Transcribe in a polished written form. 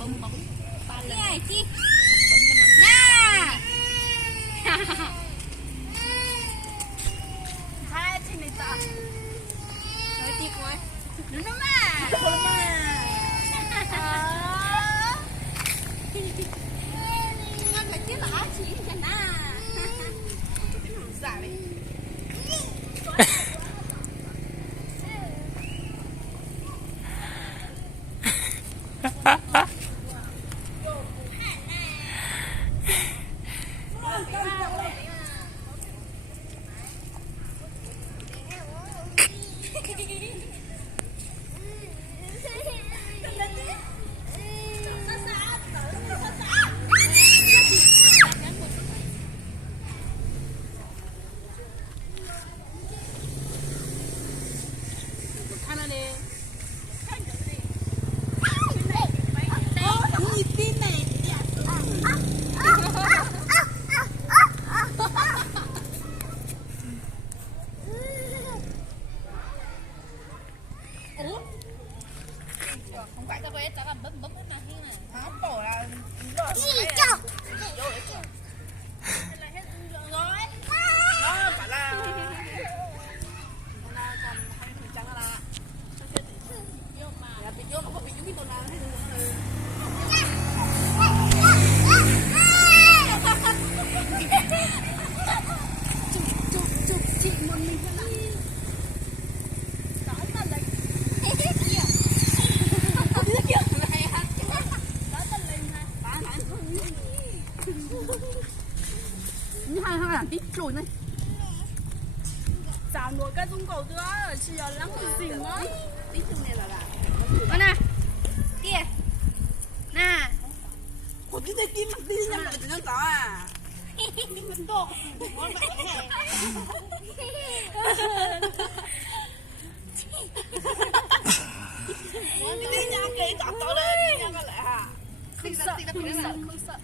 bấm bấm 3 lần. Này chi. Bấm cho mặt. Nè. Hai chị này ta. Nói tiếc quá. Đúng không à? Đúng mà. Ngon phải chứ là chị chẳng à. Giả đi. 하나네. Không phải tao quay tao làm bấm bấm hết mà thế này. Hả? Tổ là Gì cho? rồi. Nó phải là là cầm hai thằng trắng là là bị vô mà không bị những cái đồ nào hay Chụp chị một mình cho bạn. Đó là lấy. Kìa. kiểu này á. Đó là lấy mà. Bán bán Như hai hai là tí chùi này. chào nuôi cái dung cầu nữa, chỉ là lắm gì nữa. Tí chừng này là Con nè. Kìa. Nè. ủa cái dây kim mặc đi nhầm lại nó có à. Mình tổ. Con mẹ này. Cái đi nhau kỹ chọn tổ lên, đi nhau lại hả? Không sợ, không sợ, không sợ.